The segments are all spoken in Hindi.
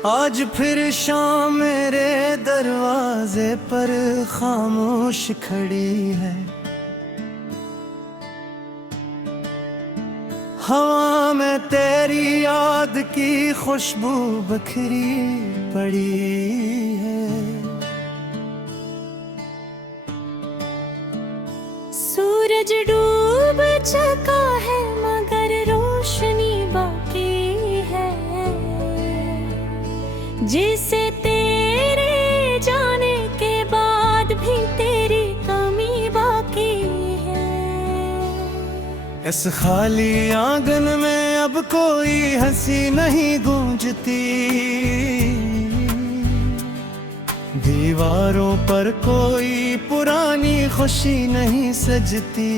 आज फिर शाम मेरे दरवाजे पर खामोश खड़ी है। हवा में तेरी याद की खुशबू बखरी पड़ी है। सूरज डूब चुका है मगर रोशनी बाकी है। जिसे तेरे जाने के बाद भी तेरी कमी बाकी है। इस खाली आंगन में अब कोई हंसी नहीं गूंजती। दीवारों पर कोई पुरानी खुशी नहीं सजती।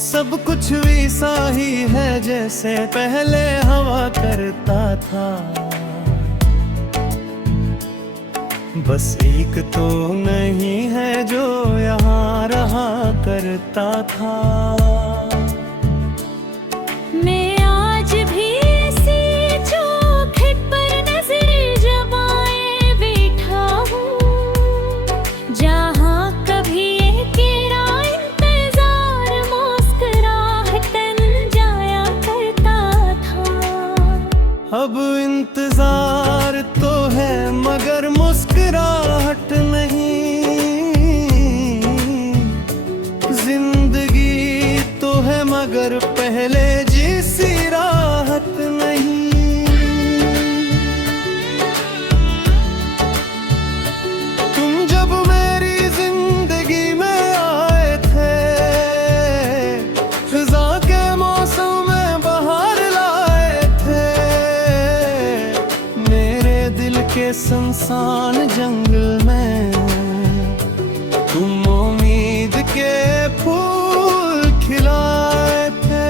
सब कुछ वैसा ही है जैसे पहले हवा करता था। बस एक तो नहीं है जो यहाँ रहा करता था। मैं आज भी इसी चौखट पर नजर जमाए बैठा हूँ, जहाँ कभी तेरा इंतजार मुस्कुराहटन जाया करता था। अब इंतजार तो है मगर मुस्कुराहट नहीं। जिंदगी तो है मगर पहले जैसी राहत नहीं। तुम जब मेरी जिंदगी में आए थे, फिजा के मौसम में बहार लाए थे। मेरे दिल के सुनसान जंगल में तुम उम्मीद के फूल खिलाए थे।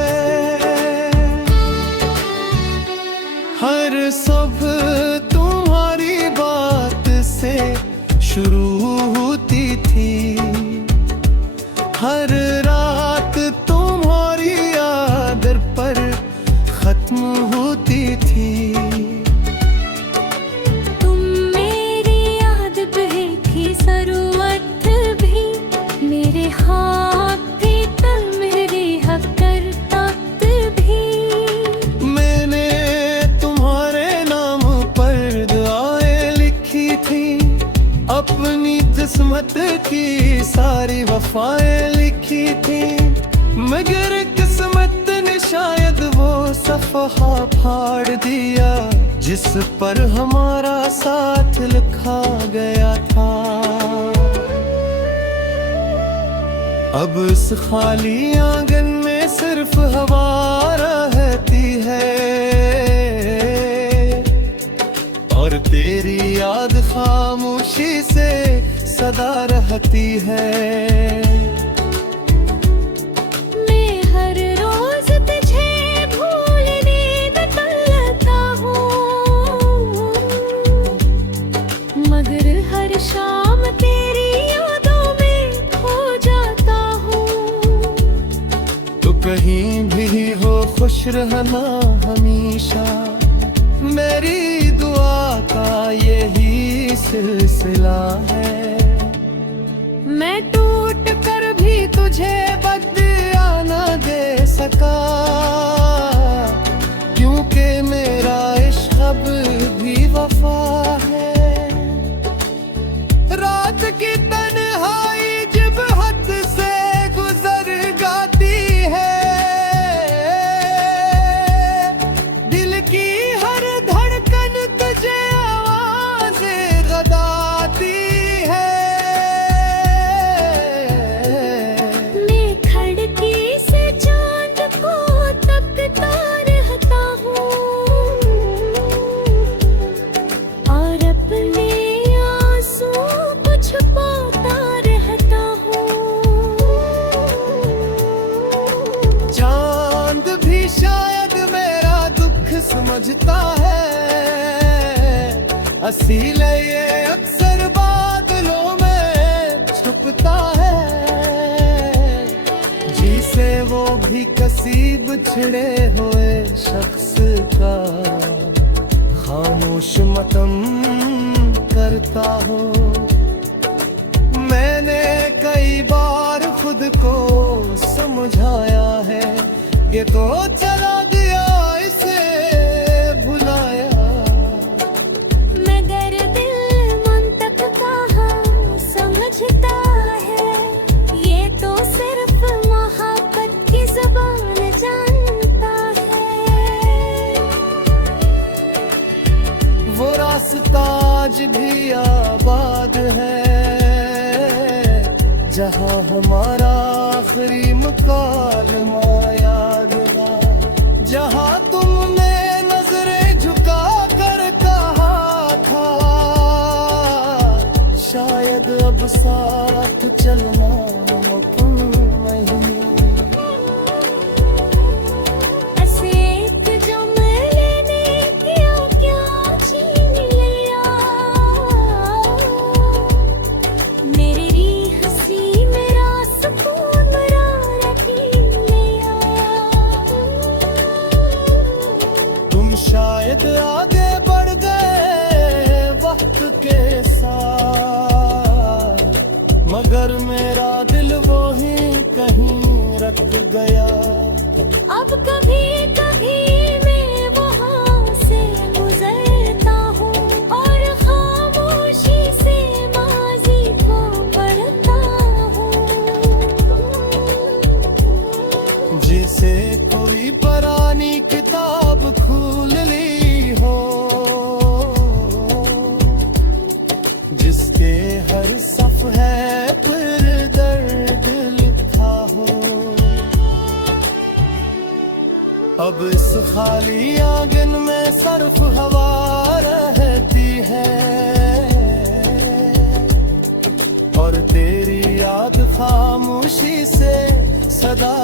हर सुबह तुम्हारी बात से शुरू होती थी। हर रात तुम्हारी याद पर खत्म होती थी। तुम मेरी याद बहकी सरोवर भी, मेरे हाथ भी तल मेरी हकरत भी। मैंने तुम्हारे नाम पर दुआएं लिखी थी। अपनी किस्मत की सारी वफाएं लिखी थी। मगर किस्मत ने शायद वो सफ़हा फाड़ दिया जिस पर हमारा साथ लिखा गया था। अब इस खाली आंगन में सिर्फ हवा रहती है और तेरी याद खामोशी से सदा रहती है। मैं हर रोज तुझे भूलने बतलाता हूँ, मगर हर शाम तेरी यादों में खो जाता हूँ। तो कहीं भी हो खुश रहना हमेशा, मेरी दुआ का यही सिलसिला है। मैं टूट कर भी तुझे बदला न दे सका, क्योंकि मेरा इश्क अब भी वफा है। रात की तन्हाई जब हद से गुजर जाती है, दिल की हर धड़कन तुझे आवाज़ें लगाती है। मैं खिड़की से चांद को तकता रहता हूँ और अपने आंसुओं को छुपाता रहता हूँ। चांद भी शायद मेरा दुख समझता है। असील ये अक्सर बादलों में छुपता है, जिसे वो भी कसीदा बिछड़े हुए शख्स का खामोश मतम करता हूँ। मैंने कई बार खुद को समझाया है, ये तो चला गया इसे भुलाया। मगर दिल मन तक कहाँ समझता है, ये तो सिर्फ मोहब्बत की ज़बान जानता है। वो रास्ता आज भी आबाद है जहाँ हमारा आखिरी मुकालमा याद था, जहाँ तुमने नजरें झुका कर कहा था शायद अब साथ चलना मुमकिन नहीं। ऐसे एक जो मैंने किया क्या छीन लिया, मेरी रीह सी मेरा सुकून रखी लिया। तुम शायद आगे बढ़ गए वक्त के साथ, मगर मेरा दिल वो ही कहीं रख गया। अब कभी कभी मैं वहाँ से गुजरता हूँ और खामोशी से माजी को पढ़ता हूँ। जिसे कोई पुरानी किताब खोल ली हो, जिसके हर सफ़े पर दर्द लिखा हो। अब इस खाली आंगन में सिर्फ हवा रहती है और तेरी याद खामोशी से सदा